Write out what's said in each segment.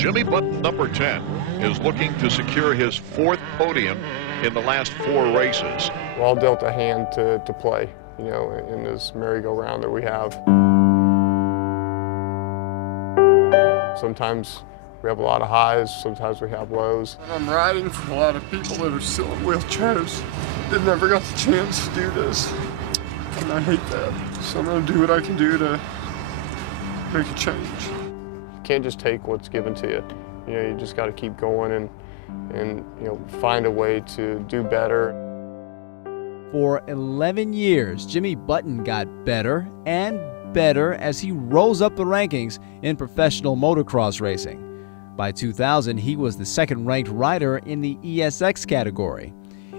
Jimmy Button, number 10, is looking to secure his fourth podium in the last 4 races. We're all dealt a hand to play, in this merry-go-round that we have. Sometimes we have a lot of highs, sometimes we have lows. I'm riding for a lot of people that are still in wheelchairs that never got the chance to do this, and I hate that. So I'm going to do what I can do to make a change. You can't just take what's given to you. You just got to keep going and find a way to do better. For 11 years, Jimmy Button got better and better as he rose up the rankings in professional motocross racing. By 2000, he was the second-ranked rider in the ESX category.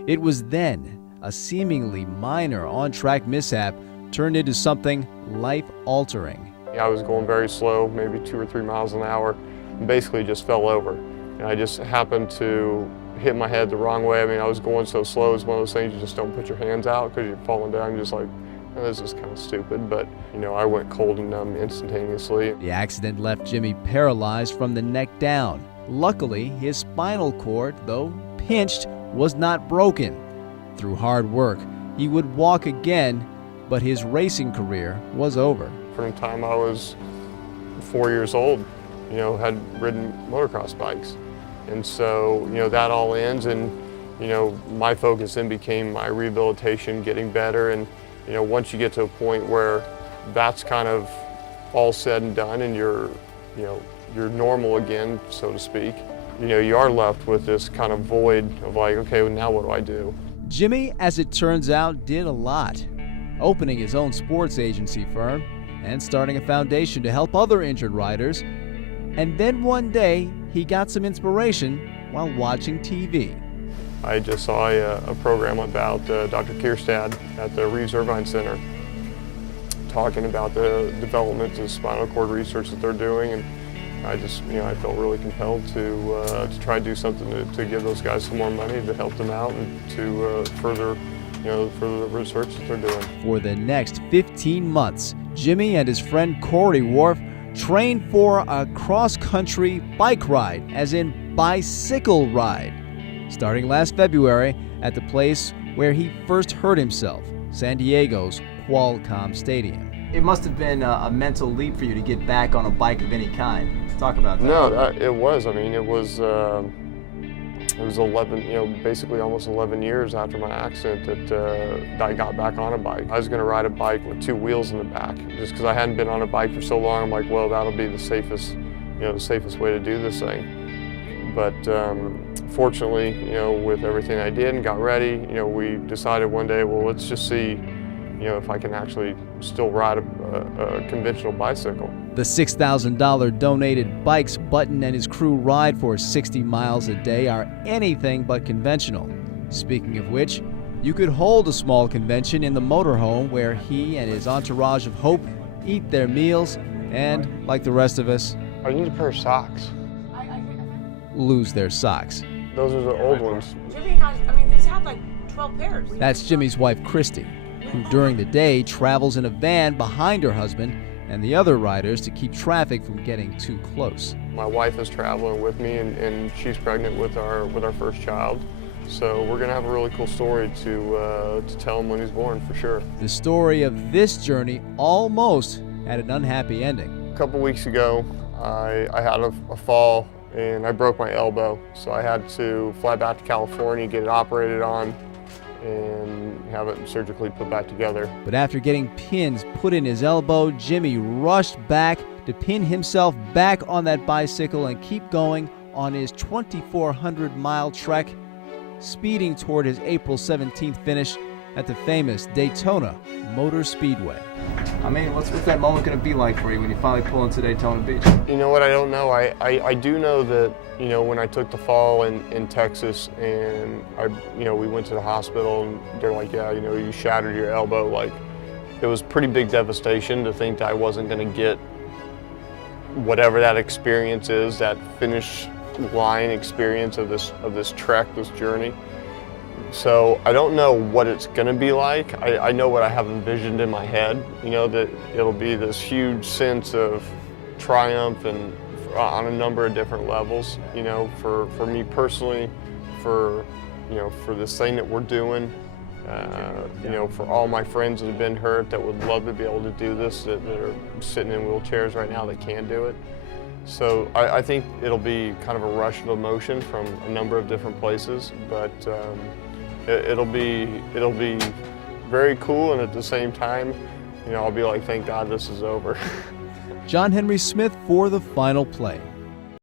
It was then a seemingly minor on-track mishap turned into something life-altering. I was going very slow, maybe 2 or 3 miles an hour, and basically just fell over. And I just happened to hit my head the wrong way. I mean, I was going so slow. It's one of those things you just don't put your hands out because you're falling down. You're just like, oh, this is kind of stupid. But, I went cold and numb instantaneously. The accident left Jimmy paralyzed from the neck down. Luckily, his spinal cord, though pinched, was not broken. Through hard work, he would walk again, but his racing career was over. From the time I was 4 years old, had ridden motocross bikes. And so, that all ends, and, my focus then became my rehabilitation, getting better. And, once you get to a point where that's kind of all said and done and you're normal again, so to speak, you are left with this kind of void of like, okay, well, now what do I do? Jimmy, as it turns out, did a lot, opening his own sports agency firm and starting a foundation to help other injured riders. And then one day, he got some inspiration while watching TV. I just saw a program about Dr. Kierstad at the Reeves Irvine Center talking about the development of spinal cord research that they're doing, and I just, I felt really compelled to try to do something to give those guys some more money to help them out and to further the research that they're doing. For the next 15 months, Jimmy and his friend Corey Wharf trained for a cross-country bike ride, as in bicycle ride, starting last February at the place where he first hurt himself, San Diego's Qualcomm Stadium. It must have been a mental leap for you to get back on a bike of any kind. Talk about that. No, it was. I mean, it was 11, basically almost 11 years after my accident that I got back on a bike. I was going to ride a bike with 2 wheels in the back, just because I hadn't been on a bike for so long. I'm like, well, that'll be the safest way to do this thing. But fortunately, with everything I did and got ready, we decided one day, well, let's just see, if I can actually still ride a conventional bicycle. The $6,000 donated bikes Button and his crew ride for 60 miles a day are anything but conventional. Speaking of which, you could hold a small convention in the motorhome where he and his entourage of hope eat their meals and, like the rest of us, I need a pair of socks. lose their socks. Those are the old ones. Jimmy has, he's had like 12 pairs. That's Jimmy's wife, Christy, who during the day travels in a van behind her husband and the other riders to keep traffic from getting too close. My wife is traveling with me, and she's pregnant with our first child. So we're gonna have a really cool story to tell him when he's born, for sure. The story of this journey almost had an unhappy ending. A couple weeks ago, I had a fall and I broke my elbow. So I had to fly back to California, get it operated on, and have it surgically put back together. But after getting pins put in his elbow, Jimmy rushed back to pin himself back on that bicycle and keep going on his 2,400-mile trek, speeding toward his April 17th finish at the famous Daytona Motor Speedway. What's that moment going to be like for you when you finally pull into Daytona Beach? You know what, I don't know. I do know that, when I took the fall in Texas and we went to the hospital and they're like, yeah, you shattered your elbow. Like, it was pretty big devastation to think that I wasn't going to get whatever that experience is, that finish line experience of this trek, this journey. So I don't know what it's going to be like. I know what I have envisioned in my head, that it'll be this huge sense of triumph and on a number of different levels. You know, for me personally, for this thing that we're doing. You know, for all my friends that have been hurt that would love to be able to do this, that are sitting in wheelchairs right now that can do it. So I think it'll be kind of a rush of emotion from a number of different places, but it'll be very cool, and at the same time, you know, I'll be like, thank God this is over. John Henry Smith for the final play.